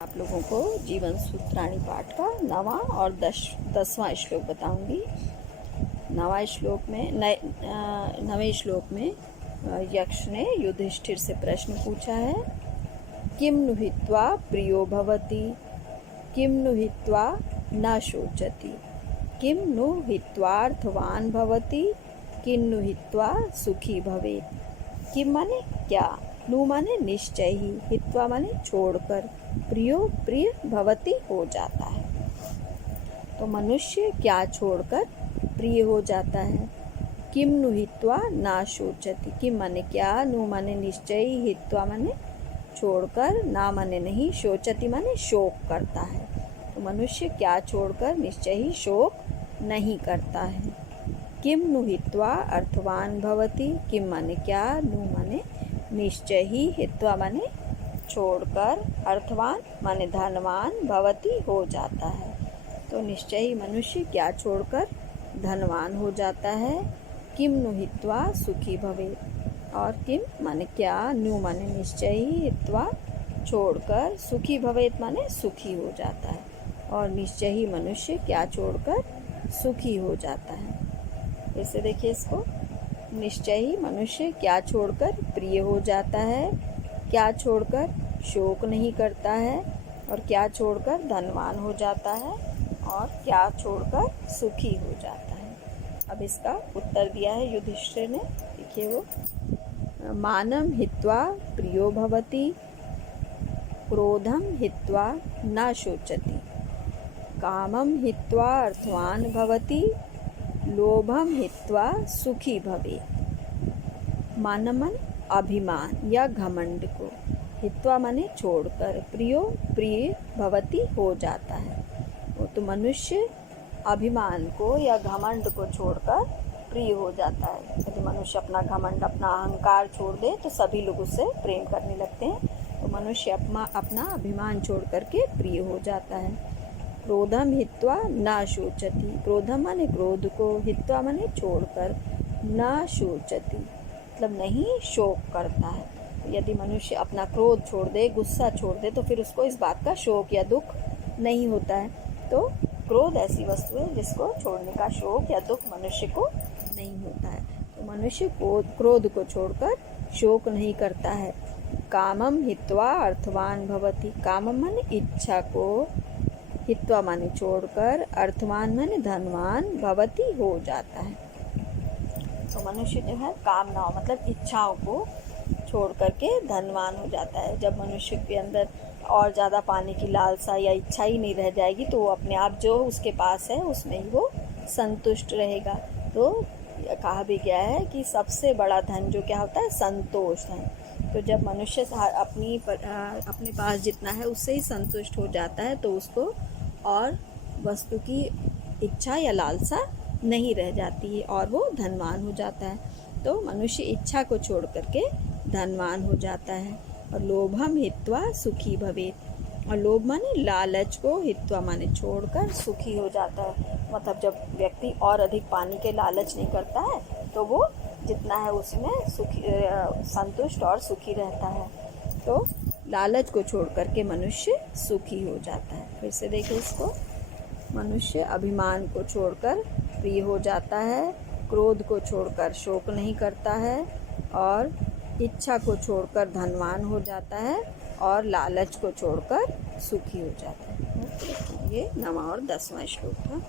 आप लोगों को जीवन सूत्राणी पाठ का 9वां और 10वां श्लोक बताऊंगी। 9वें श्लोक में यक्ष ने युधिष्ठिर से प्रश्न पूछा है, किम नु हित्वा प्रियो भवति, किम नु हित्वा न शोचति, किम नु हित्वार्थवान भवति, किम नु हित्वा सुखी भवेत्। किम माने क्या, नु माने निश्चय ही, हित्वा माने छोड़कर, प्रियो प्रिय, भवति हो जाता है। तो मनुष्य क्या छोड़कर प्रिय हो जाता है। किम नु हित्वा ना शोचति, किम माने क्या, नु माने निश्चय, हित्वा माने छोड़कर, ना माने नहीं, शोचति माने शोक करता है। तो मनुष्य क्या छोड़कर निश्चय ही शोक नहीं करता है। किम नु हित्वा अर्थवान भवति, किम माने क्या, नु माने निश्चय ही, हित्वा माने छोड़कर, अर्थवान माने धनवान, भवति हो जाता है। तो निश्चय ही मनुष्य क्या छोड़कर धनवान हो जाता है। किम नु हित्वा सुखी भवे, और किम माने क्या, नु माने निश्चय ही, हित्वा छोड़कर, सुखी भवेत माने सुखी हो जाता है। और निश्चय ही मनुष्य क्या छोड़कर सुखी हो जाता है। जैसे देखिए इसको, निश्चय ही मनुष्य क्या छोड़कर प्रिय हो जाता है, क्या छोड़कर शोक नहीं करता है, और क्या छोड़कर धनवान हो जाता है, और क्या छोड़कर सुखी हो जाता है। अब इसका उत्तर दिया है युधिष्ठिर ने, देखिए वो, मानम हित्वा प्रियो भवति, क्रोधम हित्वा न शोचति, कामम हित्वा अर्थवान भवति, लोभम हित्वा सुखी भवे। मानम मन अभिमान या घमंड को, हित्वा माने छोड़कर, प्रियो प्रिय, भवति हो जाता है। वो तो मनुष्य अभिमान को या घमंड को छोड़कर प्रिय हो जाता है। यदि मनुष्य अपना घमंड, अपना अहंकार छोड़ दे तो सभी लोग उससे प्रेम करने लगते हैं। तो मनुष्य अपना अभिमान छोड़ करके प्रिय हो जाता है। क्रोधम हित्वा न शोचति, क्रोधम माने क्रोध को, हित्वा माने छोड़कर, न शोचति मतलब नहीं शोक करता है। यदि मनुष्य अपना क्रोध छोड़ दे, गुस्सा छोड़ दे, तो फिर उसको इस बात का शोक या दुख नहीं होता है। तो क्रोध ऐसी वस्तु है जिसको छोड़ने का शोक या दुख मनुष्य को नहीं होता है। तो मनुष्य क्रोध को छोड़कर शोक नहीं करता है। कामम हित्वा अर्थवान भवति, कामम माने इच्छा को, हित्वा माने छोड़कर, अर्थवान माने धनवान, भवति हो जाता है। तो मनुष्य जो है कामनाओं मतलब इच्छाओं को छोड़ करके धनवान हो जाता है। जब मनुष्य के अंदर और ज़्यादा पाने की लालसा या इच्छा ही नहीं रह जाएगी तो वो अपने आप जो उसके पास है उसमें ही वो संतुष्ट रहेगा। तो कहा भी गया है कि सबसे बड़ा धन जो क्या होता है, संतोष है। तो जब मनुष्य अपने पास जितना है उससे ही संतुष्ट हो जाता है तो उसको और वस्तु की इच्छा या लालसा नहीं रह जाती है और वो धनवान हो जाता है। तो मनुष्य इच्छा को छोड़ करके धनवान हो जाता है। और लोभम हित्वा सुखी भवेत्, और लोभ माने लालच को, हित्वा माने छोड़कर सुखी हो जाता है। मतलब जब व्यक्ति और अधिक पाने के लालच नहीं करता है तो वो जितना है उसमें सुखी, संतुष्ट और सुखी रहता है। तो लालच को छोड़ करके मनुष्य सुखी हो जाता है। फिर से देखिए इसको, मनुष्य अभिमान को छोड़कर प्रिय हो जाता है, क्रोध को छोड़कर शोक नहीं करता है, और इच्छा को छोड़कर धनवान हो जाता है, और लालच को छोड़कर सुखी हो जाता है। ये 9वां और 10वां श्लोक था।